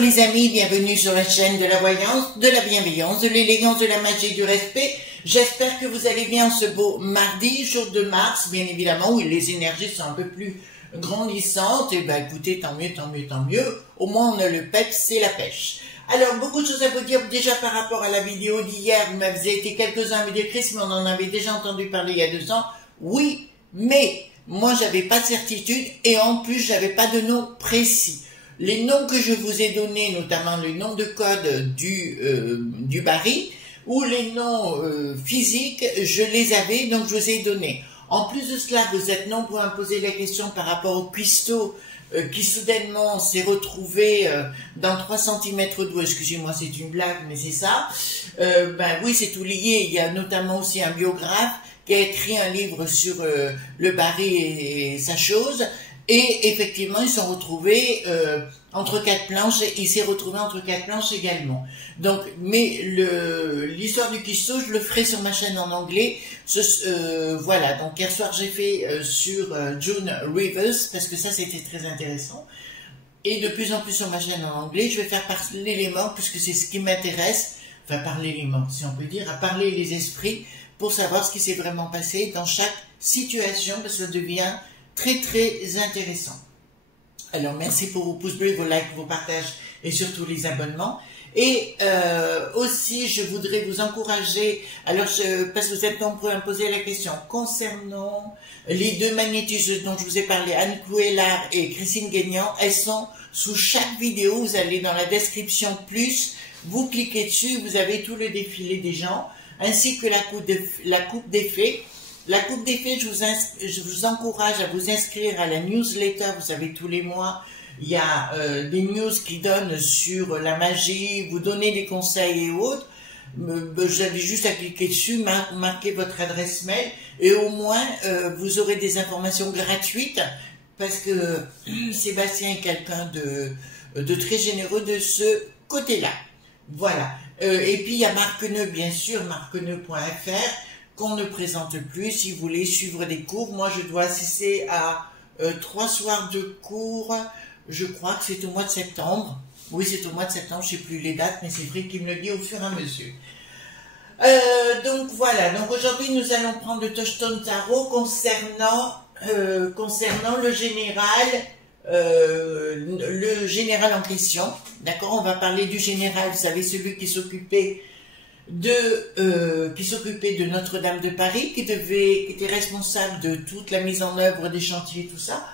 Bonjour les amis, bienvenue sur la chaîne de la voyance, de la bienveillance, de l'élégance, de la magie, du respect. J'espère que vous allez bien ce beau mardi, jour de mars, bien évidemment, où les énergies sont un peu plus grandissantes. Et ben écoutez, tant mieux, tant mieux, tant mieux. Au moins on a le pep, c'est la pêche. Alors, beaucoup de choses à vous dire déjà par rapport à la vidéo d'hier. Vous m'avez été quelques-uns à me dire, Chris, mais on en avait déjà entendu parler il y a 2 ans. Oui, mais moi, j'avais pas de certitude et en plus, j'avais pas de nom précis. Les noms que je vous ai donnés, notamment le nom de code du baril ou les noms physiques, je les avais, donc je vous ai donné. En plus de cela, vous êtes nombreux à me poser la question par rapport au cuistot qui soudainement s'est retrouvé dans 3 cm d'eau. Excusez-moi, c'est une blague, mais c'est ça. Ben oui, c'est tout lié. Il y a notamment aussi un biographe qui a écrit un livre sur le baril et sa chose. Et effectivement, ils sont retrouvés entre 4 planches, et il s'est retrouvé entre 4 planches également. Donc, mais l'histoire du cuistot, je le ferai sur ma chaîne en anglais. Voilà, donc hier soir, j'ai fait sur June Rivers, parce que ça, c'était très intéressant. Et de plus en plus sur ma chaîne en anglais, je vais faire parler les morts, puisque c'est ce qui m'intéresse. Enfin, parler les morts, si on peut dire, à parler les esprits, pour savoir ce qui s'est vraiment passé dans chaque situation, parce que ça devient très très intéressant. Alors merci pour vos pouces bleus, vos likes, vos partages et surtout les abonnements. Et aussi je voudrais vous encourager, alors parce que vous êtes nombreux à me poser la question concernant les 2 magnétiseuses dont je vous ai parlé, Anne Clouellard et Christine Guénian. Elles sont sous chaque vidéo, vous allez dans la description plus, vous cliquez dessus, vous avez tout le défilé des gens, ainsi que la coupe des fées. La coupe des fées, je vous encourage à vous inscrire à la newsletter. Vous savez, tous les mois, il y a des news qui donnent sur la magie, vous donnez des conseils et autres. Vous avez juste à cliquer dessus, marquer votre adresse mail et au moins vous aurez des informations gratuites parce que Sébastien est quelqu'un de très généreux de ce côté-là. Voilà. Et puis il y a Marqueneux, bien sûr, marqueneux.fr. qu'on ne présente plus. Si vous voulez suivre des cours, moi je dois assister à 3 soirs de cours, je crois que c'est au mois de septembre. Oui, c'est au mois de septembre, je ne sais plus les dates, mais c'est vrai qu'il me le dit au fur et à mesure. Donc voilà, donc aujourd'hui nous allons prendre le touchstone tarot concernant le général en question. D'accord, on va parler du général, vous savez, celui qui s'occupait de Notre-Dame de Paris, qui était responsable de toute la mise en œuvre des chantiers, tout ça.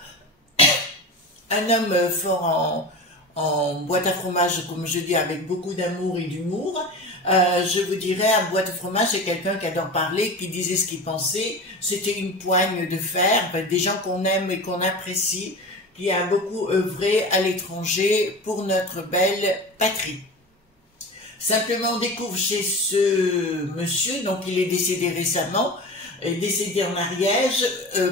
Un homme fort en boîte à fromage, comme je dis, avec beaucoup d'amour et d'humour. Je vous dirais, un boîte à fromage, c'est quelqu'un qui adore parler, qui disait ce qu'il pensait. C'était une poigne de fer, des gens qu'on aime et qu'on apprécie, qui a beaucoup œuvré à l'étranger pour notre belle patrie. Simplement, on découvre chez ce monsieur, donc il est décédé récemment, décédé en Ariège,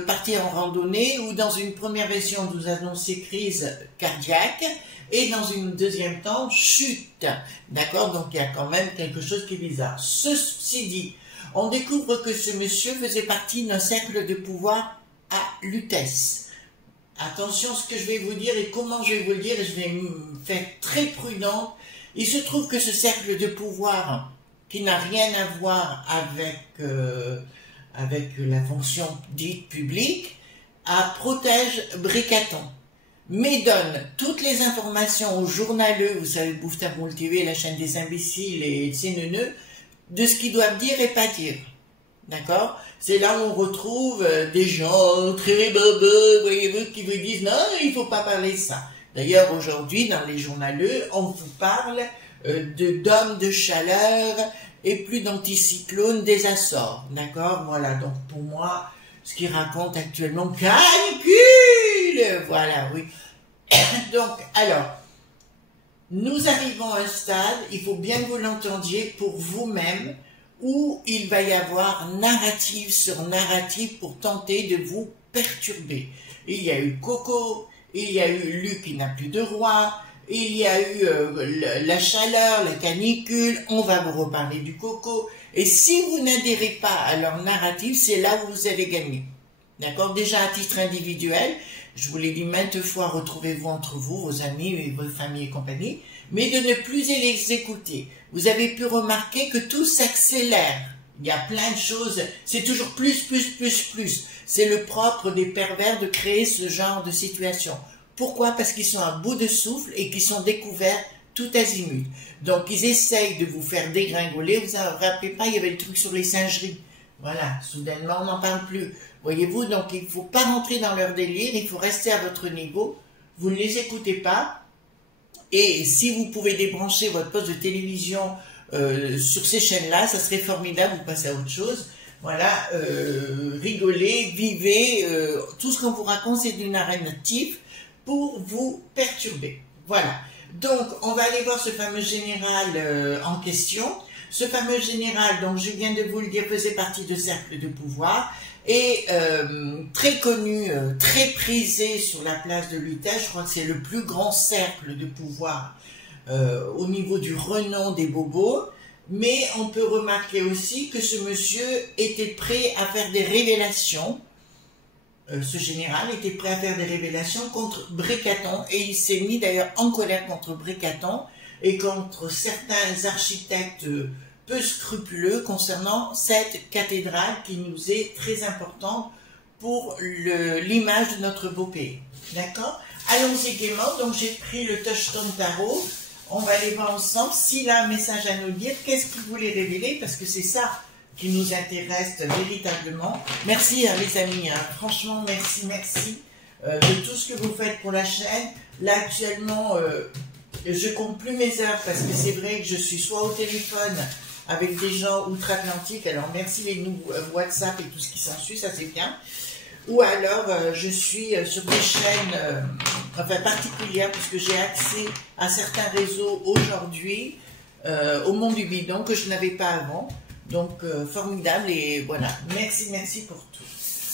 parti en randonnée, où dans une première version, on nous annonçait crise cardiaque, et dans une deuxième temps, chute. D'accord? Donc il y a quand même quelque chose qui est bizarre. Ceci dit, on découvre que ce monsieur faisait partie d'un cercle de pouvoir à Lutèce. Attention à ce que je vais vous dire et comment je vais vous le dire, et je vais me faire très prudent. Il se trouve que ce cercle de pouvoir, qui n'a rien à voir avec la fonction dite publique, protège Bricaton, mais donne toutes les informations aux journaleux, vous savez, Bouffe-Taboule TV, la chaîne des imbéciles et CNNE, de ce qu'ils doivent dire et pas dire. D'accord? C'est là où on retrouve des gens très bobos, voyez-vous, qui vous disent « Non, il ne faut pas parler de ça ». D'ailleurs, aujourd'hui, dans les journaleux, on vous parle d'hommes de chaleur et plus d'anticyclone des Açores. D'accord? Voilà, donc pour moi, ce qu'ils racontent actuellement, canicule. Voilà, oui. Donc, alors, nous arrivons à un stade, il faut bien que vous l'entendiez pour vous-même, où il va y avoir narrative sur narrative pour tenter de vous perturber. Il y a eu Coco, il y a eu Luc qui n'a plus de roi, il y a eu la chaleur, la canicule, on va vous reparler du Coco. Et si vous n'adhérez pas à leur narrative, c'est là où vous allez gagner. D'accord? Déjà à titre individuel, je vous l'ai dit maintes fois, retrouvez-vous entre vous, vos amis, et vos familles et compagnie, mais de ne plus les écouter. Vous avez pu remarquer que tout s'accélère. Il y a plein de choses, c'est toujours plus, plus, plus, plus. C'est le propre des pervers de créer ce genre de situation. Pourquoi? Parce qu'ils sont à bout de souffle et qu'ils sont découverts tout azimut. Donc ils essayent de vous faire dégringoler. Vous ne vous rappelez pas, il y avait le truc sur les singeries. Voilà, soudainement on n'en parle plus. Voyez-vous, donc il ne faut pas rentrer dans leur délire, il faut rester à votre niveau. Vous ne les écoutez pas. Et si vous pouvez débrancher votre poste de télévision sur ces chaînes-là, ça serait formidable, vous passez à autre chose. Voilà, rigolez, vivez, tout ce qu'on vous raconte c'est d'une narrative pour vous perturber. Voilà, donc on va aller voir ce fameux général en question. Ce fameux général, donc je viens de vous le dire, faisait partie de cercles de pouvoir et très connu, très prisé sur la place de Lutèce. Je crois que c'est le plus grand cercle de pouvoir au niveau du renom des bobos. Mais on peut remarquer aussi que ce monsieur était prêt à faire des révélations. Ce général était prêt à faire des révélations contre Brécaton et il s'est mis d'ailleurs en colère contre Brécaton et contre certains architectes peu scrupuleux concernant cette cathédrale qui nous est très importante pour l'image de notre beau pays. D'accord? Allons-y gaiement. Donc j'ai pris le Touchstone Tarot. On va aller voir ensemble s'il a un message à nous dire, qu'est-ce qu'il voulait révéler, parce que c'est ça qui nous intéresse véritablement. Merci les amis, hein. Franchement merci, merci de tout ce que vous faites pour la chaîne. Là actuellement, je compte plus mes heures parce que c'est vrai que je suis soit au téléphone avec des gens outre-Atlantique, alors merci les nouveaux WhatsApp et tout ce qui s'ensuit, ça c'est bien. Ou alors je suis sur des chaînes enfin particulières puisque j'ai accès à certains réseaux aujourd'hui au monde du bidon que je n'avais pas avant. Donc formidable et voilà, merci, merci pour tout.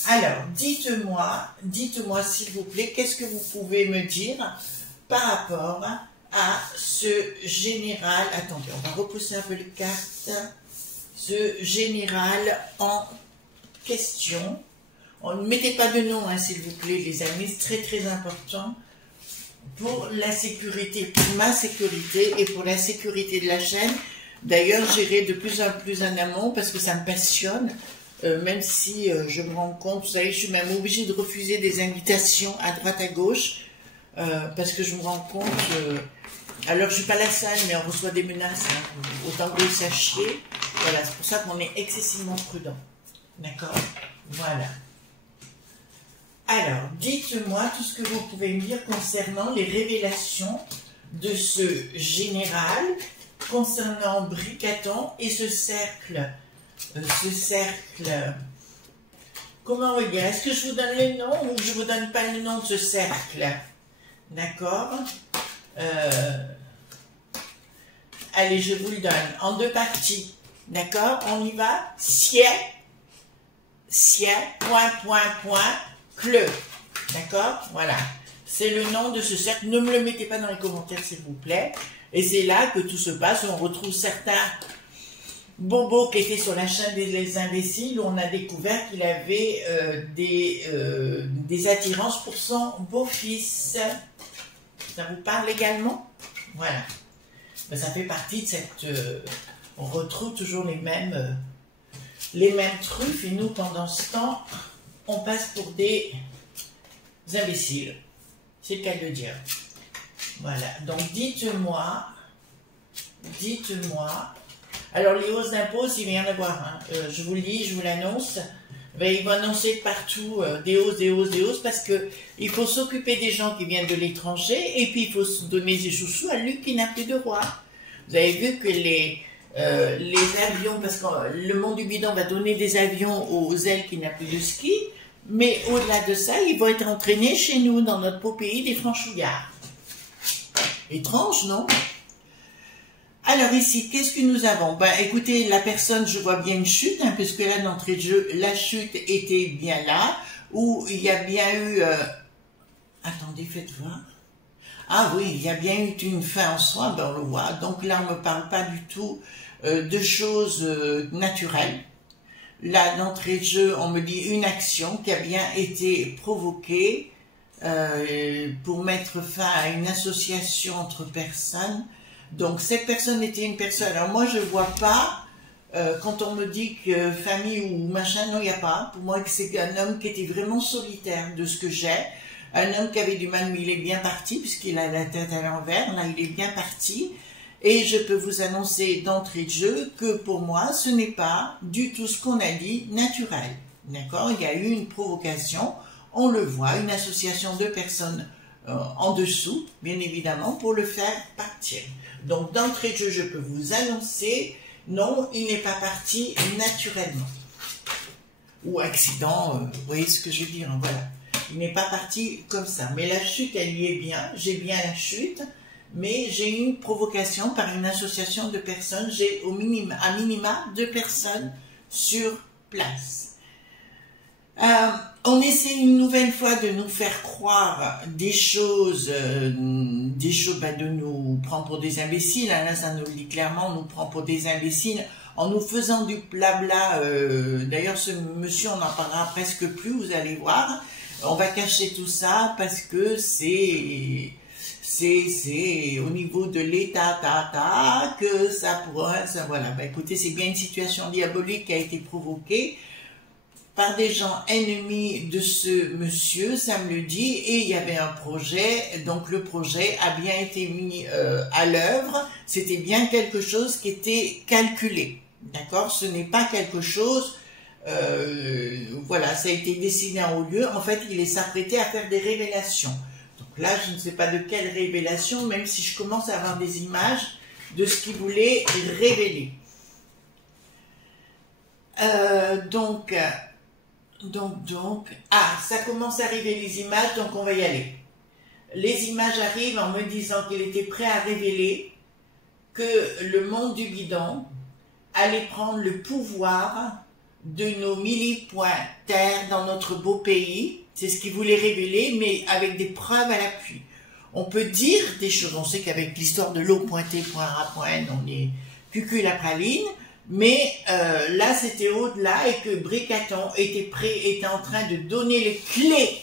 Alors dites-moi s'il vous plaît, qu'est-ce que vous pouvez me dire par rapport à ce général. Attendez, on va repousser un peu les cartes. Ce général en question. Ne mettez pas de nom, hein, s'il vous plaît, les amis, c'est très très important pour la sécurité, pour ma sécurité et pour la sécurité de la chaîne. D'ailleurs, j'irai de plus en plus en amont parce que ça me passionne, même si je me rends compte, vous savez, je suis même obligée de refuser des invitations à droite à gauche parce que je me rends compte, alors je suis pas la seule, mais on reçoit des menaces, hein, autant que vous le sachiez. Voilà, c'est pour ça qu'on est excessivement prudent. D'accord? Voilà. Alors, dites-moi tout ce que vous pouvez me dire concernant les révélations de ce général, concernant Brécaton et ce cercle, comment on va dire, est-ce que je vous donne le nom ou je vous donne pas le nom de ce cercle? D'accord? Allez, je vous le donne en deux parties. D'accord? On y va? Cleux. D'accord? Voilà. C'est le nom de ce cercle. Ne me le mettez pas dans les commentaires, s'il vous plaît. Et c'est là que tout se passe. On retrouve certains bobos qui étaient sur la chaîne des imbéciles où on a découvert qu'il avait des attirances pour son beau-fils. Ça vous parle également? Voilà. Ben, ça fait partie de cette... on retrouve toujours les mêmes truffes. Et nous, pendant ce temps... on passe pour des imbéciles. C'est le cas de le dire. Voilà. Donc, dites-moi. Alors, les hausses d'impôts, il va y en avoir. Hein. Je vous le dis, je vous l'annonce. Ben, ils vont annoncer partout des hausses, parce que il faut s'occuper des gens qui viennent de l'étranger, et puis il faut se donner des chouchous à lui qui n'a plus de roi. Vous avez vu que les avions, parce que le monde du bidon va donner des avions aux ailes qui n'a plus de ski, mais au-delà de ça, ils vont être entraînés chez nous, dans notre beau pays des franchouillards. Étrange, non? Alors ici, qu'est-ce que nous avons? Ben, écoutez, la personne, je vois bien une chute, hein, puisque là, d'entrée de jeu, la chute était bien là, où il y a bien eu... Attendez, faites voir. Ah oui, il y a bien eu une fin en soi, ben on le voit. Donc là, on ne me parle pas du tout de choses naturelles. là, d'entrée de jeu, on me dit une action qui a bien été provoquée pour mettre fin à une association entre personnes. Donc, cette personne était une personne. Alors, moi, je vois pas, quand on me dit que famille ou machin, non, il n'y a pas. Pour moi, c'est un homme qui était vraiment solitaire de ce que j'ai. Un homme qui avait du mal, mais il est bien parti, puisqu'il a la tête à l'envers. Là, il est bien parti. Et je peux vous annoncer d'entrée de jeu que pour moi, ce n'est pas du tout ce qu'on a dit naturel. D'accord? Il y a eu une provocation, on le voit, une association de personnes en dessous, bien évidemment, pour le faire partir. Donc, d'entrée de jeu, je peux vous annoncer, non, il n'est pas parti naturellement. Ou accident, vous voyez ce que je veux dire, voilà. Il n'est pas parti comme ça. Mais la chute, elle y est bien, j'ai bien la chute. Mais j'ai eu une provocation par une association de personnes, j'ai à minima 2 personnes sur place. On essaie une nouvelle fois de nous faire croire des choses, de nous prendre pour des imbéciles, hein, là ça nous le dit clairement, on nous prend pour des imbéciles en nous faisant du blabla, d'ailleurs ce monsieur on n'en parlera presque plus, vous allez voir, on va cacher tout ça parce que c'est au niveau de l'État, que ça pourrait, ça, voilà. Bah, écoutez, c'est bien une situation diabolique qui a été provoquée par des gens ennemis de ce monsieur, ça me le dit, et il y avait un projet, donc le projet a bien été mis à l'œuvre, c'était bien quelque chose qui était calculé, d'accord? Ce n'est pas quelque chose, voilà, ça a été décidé en haut lieu, en fait, il s'apprêtait à faire des révélations. Là, je ne sais pas de quelle révélation, même si je commence à avoir des images de ce qu'il voulait révéler. Ça commence à arriver les images, donc on va y aller. Les images arrivent en me disant qu'il était prêt à révéler que le monde du bidon allait prendre le pouvoir de nos militaires dans notre beau pays. C'est ce qu'il voulait révéler, mais avec des preuves à l'appui. On peut dire des choses, on sait qu'avec l'histoire de l'eau pointée, point à point, on est cucul la praline, mais là c'était au-delà et que Bricaton était en train de donner les clés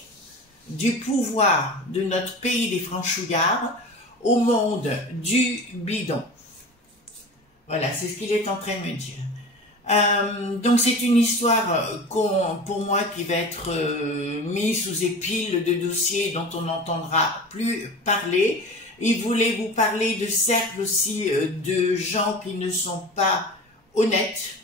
du pouvoir de notre pays des franchouillards au monde du bidon. Voilà, c'est ce qu'il est en train de me dire. Donc c'est une histoire pour moi qui va être mise sous épile de dossiers dont on n'entendra plus parler. Il voulait vous parler de cercles aussi de gens qui ne sont pas honnêtes.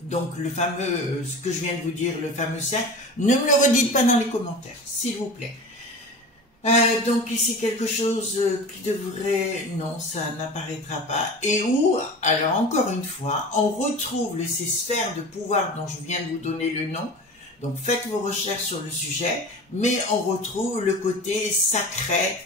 Donc le fameux, ce que je viens de vous dire, le fameux cercle, ne me le redites pas dans les commentaires, s'il vous plaît. Donc ici quelque chose qui devrait, non, ça n'apparaîtra pas. Et où, alors encore une fois, on retrouve ces sphères de pouvoir dont je viens de vous donner le nom. Donc faites vos recherches sur le sujet, mais on retrouve le côté sacré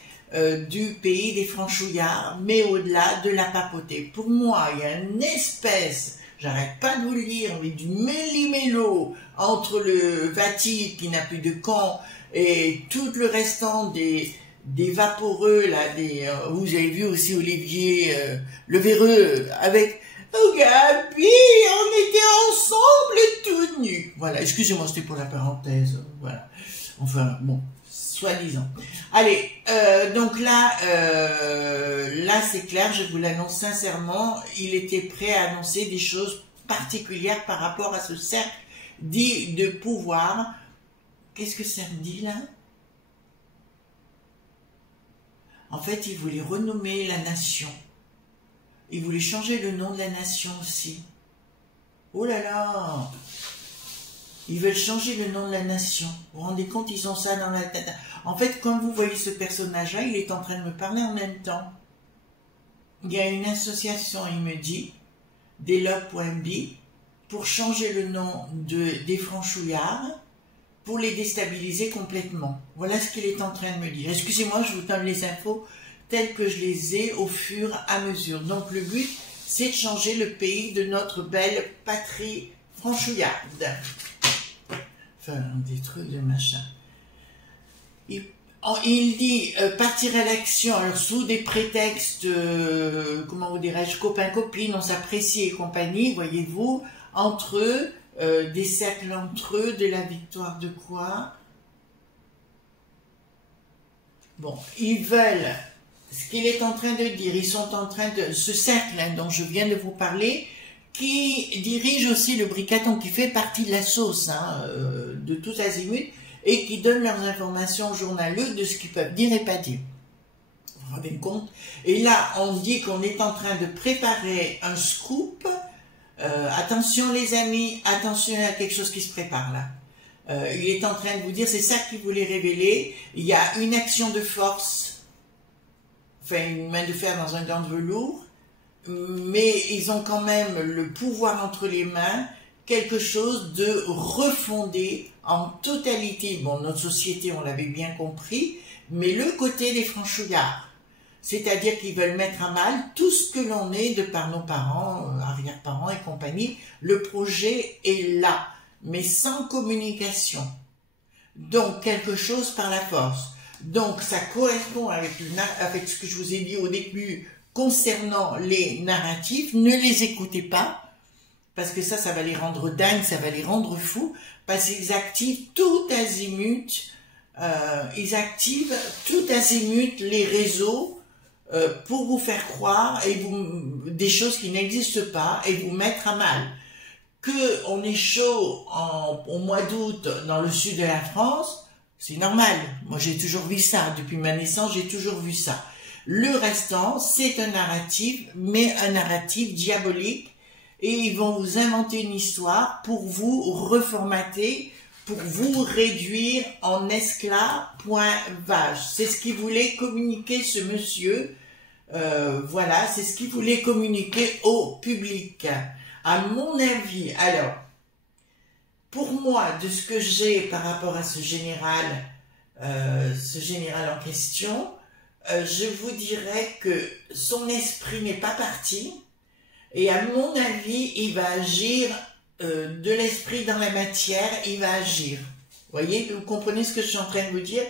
du pays des franchouillards, mais au-delà de la papauté. Pour moi, il y a une espèce, j'arrête pas de vous le dire, mais du méli-mélo entre le Vati qui n'a plus de camp et tout le restant des vaporeux, là, vous avez vu aussi Olivier le véreux, avec oh Gabi, on était ensemble tout nus. Voilà, excusez-moi, c'était pour la parenthèse, voilà. Enfin, bon, soi-disant. Allez, donc là c'est clair, je vous l'annonce sincèrement, il était prêt à annoncer des choses particulières par rapport à ce cercle dit de pouvoir. Qu'est-ce que ça me dit là? En fait, il voulait renommer la nation. Il voulait changer le nom de la nation aussi. Oh là là! Ils veulent changer le nom de la nation. Vous vous rendez compte, ils ont ça dans la tête. En fait, quand vous voyez ce personnage-là, il est en train de me parler en même temps. Il y a une association, il me dit, Delob.b, pour changer le nom des franchouillards, pour les déstabiliser complètement. Voilà ce qu'il est en train de me dire. Excusez-moi, je vous donne les infos telles que je les ai au fur et à mesure. Donc le but, c'est de changer le pays de notre belle patrie franchouillarde. Enfin, des trucs de machin. Il dit partir à l'action, alors sous des prétextes, comment vous dirais-je, copain-copine, on s'apprécie et compagnie, voyez-vous, entre eux, des cercles entre eux, de la victoire de quoi? Bon, ils veulent, ce qu'il est en train de dire, ils sont en train de, ce cercle hein, dont je viens de vous parler, qui dirige aussi le Bricaton, qui fait partie de la sauce, hein, de tous azimuts, et qui donne leurs informations journaleux de ce qu'ils peuvent dire et pas dire. Vous vous rendez compte? Et là, on dit qu'on est en train de préparer un scoop. Attention les amis, attention à quelque chose qui se prépare là. Il est en train de vous dire, c'est ça qu'il voulait révéler. Il y a une action de force, enfin une main de fer dans un gant de velours, mais ils ont quand même le pouvoir entre les mains, quelque chose de refondé en totalité. Bon, notre société, on l'avait bien compris, mais le côté des franchouillards. C'est-à-dire qu'ils veulent mettre à mal tout ce que l'on est de par nos parents, arrière-parents et compagnie. Le projet est là, mais sans communication. Donc, quelque chose par la force. Donc, ça correspond avec ce que je vous ai dit au début concernant les narratifs. Ne les écoutez pas, parce que ça va les rendre dingues, ça va les rendre fous, parce qu'ils activent tout azimut, les réseaux, pour vous faire croire des choses qui n'existent pas et vous mettre à mal. On est chaud au mois d'août dans le sud de la France, c'est normal. Moi, j'ai toujours vu ça. Depuis ma naissance, j'ai toujours vu ça. Le restant, c'est un narratif, mais un narratif diabolique. Et ils vont vous inventer une histoire pour vous reformater, pour vous réduire en esclave, point vache. C'est ce qu'il voulait communiquer ce monsieur. Voilà, c'est ce qu'il voulait communiquer au public. À mon avis, alors, pour moi, de ce que j'ai par rapport à ce général en question, je vous dirais que son esprit n'est pas parti. Et à mon avis, il va agir de l'esprit dans la matière, il va agir. Vous voyez, vous comprenez ce que je suis en train de vous dire?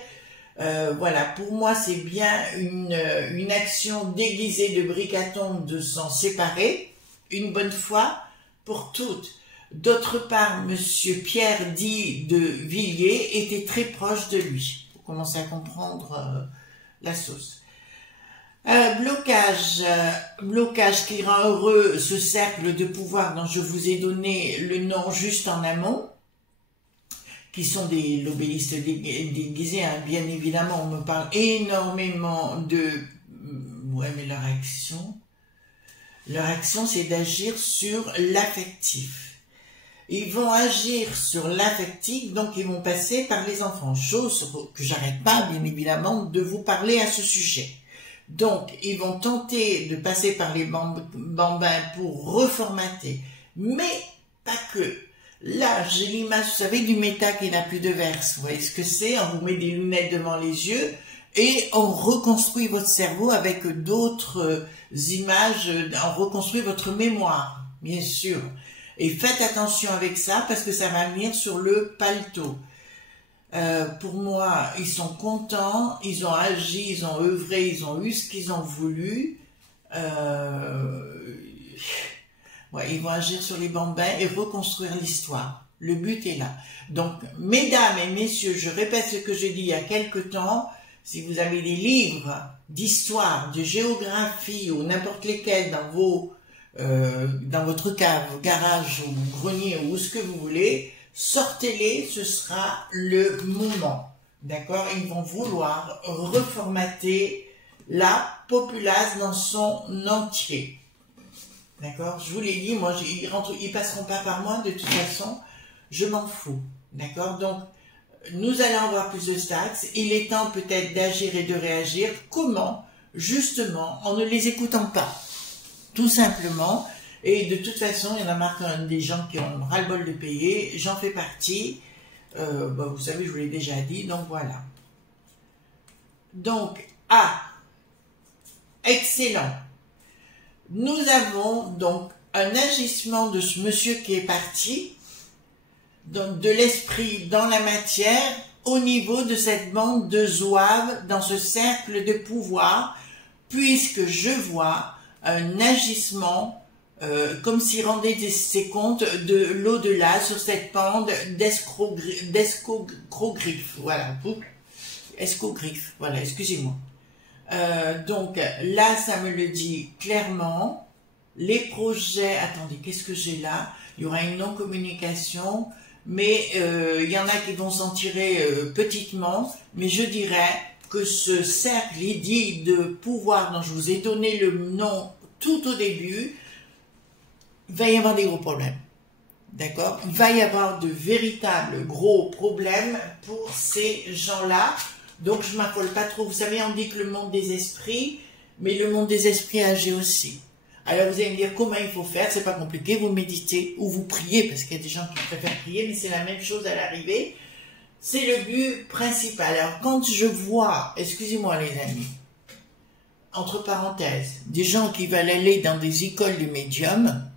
Voilà, pour moi, c'est bien une action déguisée de Bricaton de s'en séparer, une bonne fois pour toutes. D'autre part, Monsieur Pierre dit de Villiers était très proche de lui. Vous commencez à comprendre la sauce. Blocage qui rend heureux ce cercle de pouvoir dont je vous ai donné le nom juste en amont, qui sont des lobbyistes déguisés, hein. Bien évidemment, on me parle énormément de... Ouais, mais leur action, c'est d'agir sur l'affectif. Ils vont agir sur l'affectif, donc ils vont passer par les enfants, chose que j'arrête pas, bien évidemment, de vous parler à ce sujet. Donc, ils vont tenter de passer par les bambins pour reformater, mais pas que. Là, j'ai l'image, vous savez, du méta qui n'a plus de verse. Vous voyez ce que c'est? On vous met des lunettes devant les yeux et on reconstruit votre cerveau avec d'autres images, on reconstruit votre mémoire, bien sûr. Et faites attention avec ça parce que ça va venir sur le paletot. Pour moi, ils sont contents, ils ont agi, ils ont œuvré, ils ont eu ce qu'ils ont voulu. Ouais, ils vont agir sur les bambins et reconstruire l'histoire. Le but est là. Donc, mesdames et messieurs, je répète ce que j'ai dit il y a quelque temps. Si vous avez des livres d'histoire, de géographie ou n'importe lesquels dans votre cave, garage ou grenier ou ce que vous voulez, sortez-les, ce sera le moment. D'accord? Ils vont vouloir reformater la populace dans son entier. D'accord? Je vous l'ai dit, moi, ils passeront pas par moi, de toute façon, je m'en fous. D'accord? Donc, nous allons avoir plus de stats. Il est temps peut-être d'agir et de réagir. Comment? Justement, en ne les écoutant pas. Tout simplement. Et de toute façon, il y en a marre quand même des gens qui ont ras-le-bol de payer. J'en fais partie. Vous savez, je vous l'ai déjà dit. Donc, voilà. Donc, excellent. Nous avons donc un agissement de ce monsieur qui est parti, donc de l'esprit dans la matière, au niveau de cette bande de zouaves, dans ce cercle de pouvoir, puisque je vois un agissement comme s'il rendait ses comptes de l'au-delà sur cette pente d'escogriffe. Voilà, escogriffe, voilà, excusez-moi. Donc là, ça me le dit clairement. Les projets, attendez, qu'est-ce que j'ai là? Il y aura une non-communication, mais il y en a qui vont s'en tirer petitement, mais je dirais que ce cercle dit de pouvoir dont je vous ai donné le nom tout au début, il va y avoir des gros problèmes. D'accord? Il va y avoir de véritables gros problèmes pour ces gens-là. Donc je ne m'affole pas trop. Vous savez, on dit que le monde des esprits, mais le monde des esprits agit aussi. Alors vous allez me dire comment il faut faire, c'est pas compliqué, vous méditez ou vous priez, parce qu'il y a des gens qui préfèrent prier, mais c'est la même chose à l'arrivée. C'est le but principal. Alors quand je vois, excusez-moi les amis, entre parenthèses, des gens qui veulent aller dans des écoles de médium,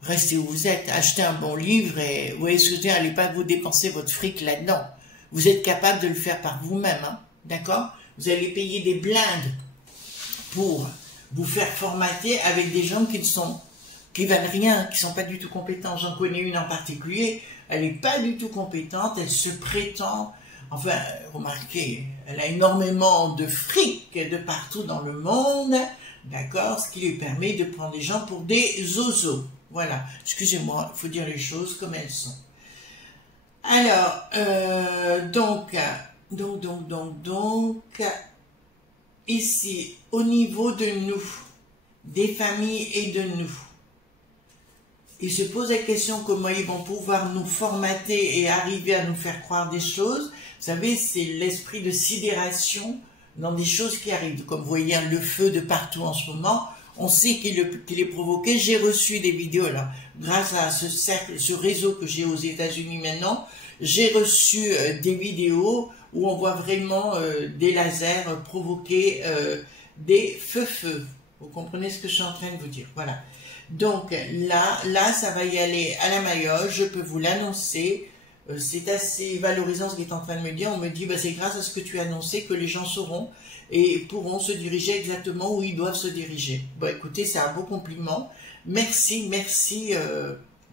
restez où vous êtes, achetez un bon livre et vous voyez ce que je veux dire, n'allez pas vous dépenser votre fric là-dedans. Vous êtes capable de le faire par vous-même, hein, d'accord? Vous allez payer des blindes pour vous faire formater avec des gens qui valent rien, qui sont pas du tout compétents. J'en connais une en particulier, elle est pas du tout compétente, elle se prétend, enfin, remarquez, elle a énormément de fric de partout dans le monde, d'accord, ce qui lui permet de prendre les gens pour des zozos. Voilà, excusez-moi, il faut dire les choses comme elles sont. Alors, donc, ici, au niveau de nous, des familles et de nous, ils se posent la question comment ils vont pouvoir nous formater et arriver à nous faire croire des choses. Vous savez, c'est l'esprit de sidération dans des choses qui arrivent. Comme vous voyez, le feu de partout en ce moment, on sait qu'il est provoqué. J'ai reçu des vidéos, alors, grâce à ce cercle, ce réseau que j'ai aux États-Unis maintenant, j'ai reçu des vidéos où on voit vraiment des lasers provoquer des feux-feux. Vous comprenez ce que je suis en train de vous dire? Voilà. Donc là, ça va y aller à la maillotche, je peux vous l'annoncer. C'est assez valorisant ce qu'il est en train de me dire. On me dit, bah, c'est grâce à ce que tu as annoncé que les gens sauront et pourront se diriger exactement où ils doivent se diriger. Bon, écoutez, c'est un beau compliment. Merci, merci.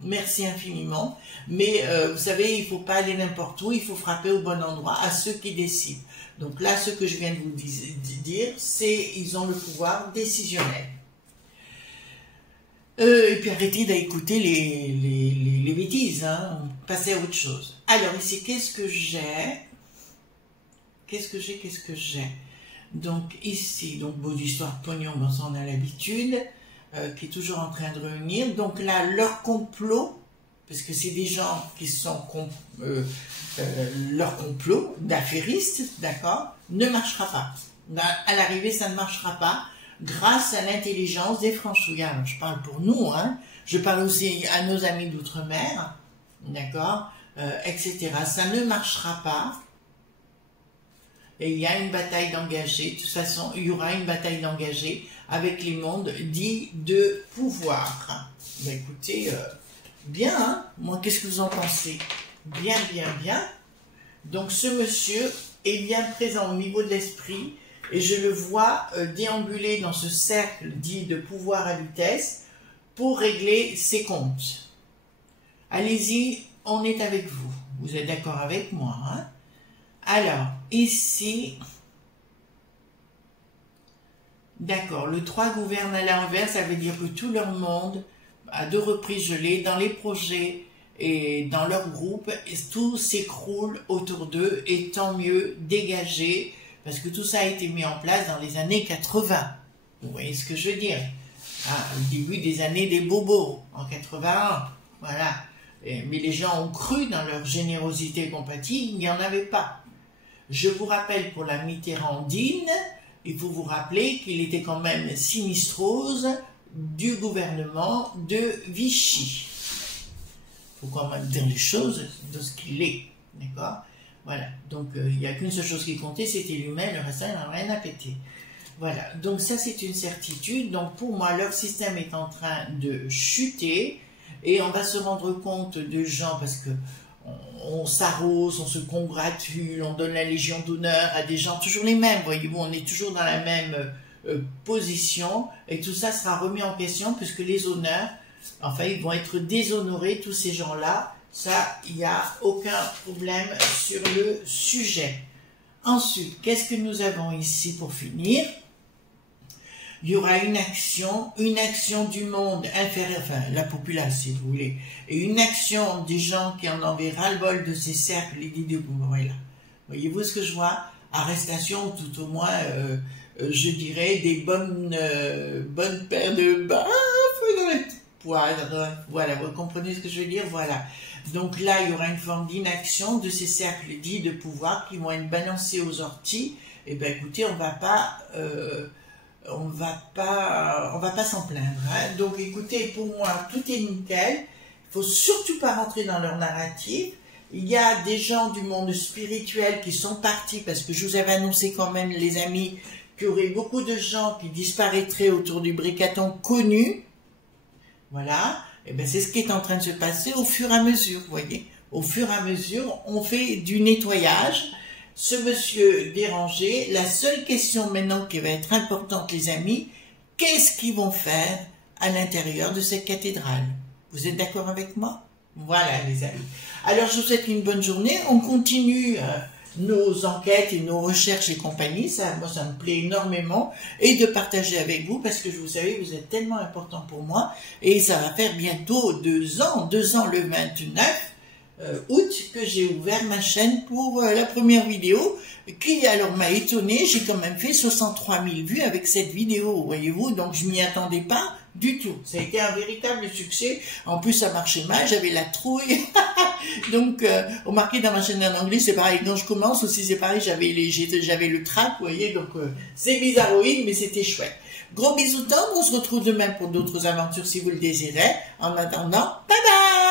Merci infiniment, mais vous savez, il ne faut pas aller n'importe où, il faut frapper au bon endroit, à ceux qui décident. Donc là, ce que je viens de vous dire, c'est ils ont le pouvoir décisionnel. Et puis arrêtez d'écouter les bêtises, hein, passez à autre chose. Alors ici, qu'est-ce que j'ai? Qu'est-ce que j'ai? Donc ici, donc beau d'histoire pognon, bon ça on a l'habitude. Qui est toujours en train de revenir. Donc là, leur complot, parce que c'est des gens qui sont leur complot d'affairistes, d'accord, ne marchera pas. À l'arrivée, ça ne marchera pas grâce à l'intelligence des franchouillards. Je parle pour nous, hein. Je parle aussi à nos amis d'outre-mer, d'accord, etc. Ça ne marchera pas. Et il y a une bataille d'engager. De toute façon, il y aura une bataille d'engager avec les mondes dits de pouvoir. Ben écoutez, bien, hein? Moi, qu'est-ce que vous en pensez? Bien, bien, bien. Donc, ce monsieur est bien présent au niveau de l'esprit et je le vois déambuler dans ce cercle dit de pouvoir à vitesse pour régler ses comptes. Allez-y, on est avec vous. Vous êtes d'accord avec moi, hein? Alors, ici, d'accord, le 3 gouverne à l'envers, ça veut dire que tout leur monde, à 2 reprises je l'ai, dans les projets et dans leur groupe, tout s'écroule autour d'eux et tant mieux, dégagé, parce que tout ça a été mis en place dans les années 80. Vous voyez ce que je veux dire? Au début des années des bobos, en 81, voilà. Mais les gens ont cru dans leur générosité et compatie, il n'y en avait pas. Je vous rappelle pour la Mitterrandine, il faut vous rappeler qu'il était quand même sinistrose du gouvernement de Vichy. Il faut quand même dire les choses de ce qu'il est, d'accord? Voilà, donc il n'y a qu'une seule chose qui comptait, c'était l'humain, le reste, il n'a rien à péter. Voilà, donc ça c'est une certitude. Donc pour moi, leur système est en train de chuter et on va se rendre compte de gens, parce que on s'arrose, on se congratule, on donne la Légion d'honneur à des gens, toujours les mêmes, voyez-vous, on est toujours dans la même position, et tout ça sera remis en question puisque les honneurs, enfin ils vont être déshonorés, tous ces gens-là, ça, il n'y a aucun problème sur le sujet. Ensuite, qu'est-ce que nous avons ici pour finir? Il y aura une action du monde inférieur, enfin la populace si vous voulez, et une action des gens qui en ont ras-le-bol de ces cercles et d'idées. Voilà. Voyez-vous ce que je vois? Arrestation, tout au moins, je dirais, des bonnes paires de baffes dans les poils. Voilà, vous comprenez ce que je veux dire? Voilà. Donc là, il y aura une forme d'inaction de ces cercles dits de pouvoir qui vont être balancés aux orties. Et bien écoutez, on va pas s'en plaindre. Hein. Donc écoutez, pour moi, tout est nickel. Il faut surtout pas rentrer dans leur narrative. Il y a des gens du monde spirituel qui sont partis, parce que je vous avais annoncé quand même, les amis, qu'il y aurait beaucoup de gens qui disparaîtraient autour du Bricaton connu. Voilà. Et bien c'est ce qui est en train de se passer au fur et à mesure, vous voyez. Au fur et à mesure, on fait du nettoyage. Ce monsieur dérangé, la seule question maintenant qui va être importante, les amis, qu'est-ce qu'ils vont faire à l'intérieur de cette cathédrale? Vous êtes d'accord avec moi? Voilà, les amis. Alors, je vous souhaite une bonne journée. On continue nos enquêtes et nos recherches et compagnie. Ça, moi, ça me plaît énormément. Et de partager avec vous, parce que vous savez, vous êtes tellement important pour moi. Et ça va faire bientôt 2 ans le 29 août, que j'ai ouvert ma chaîne pour la première vidéo, qui alors m'a étonné. J'ai quand même fait 63 000 vues avec cette vidéo, voyez-vous, donc je m'y attendais pas du tout. Ça a été un véritable succès. En plus, ça marchait mal, j'avais la trouille. Donc, remarquez, dans ma chaîne en anglais, c'est pareil. Quand je commence aussi, c'est pareil, j'avais le trac, vous voyez, donc c'est bizarroïde, mais c'était chouette. Gros bisous, Tom, on se retrouve demain pour d'autres aventures si vous le désirez. En attendant, bye bye!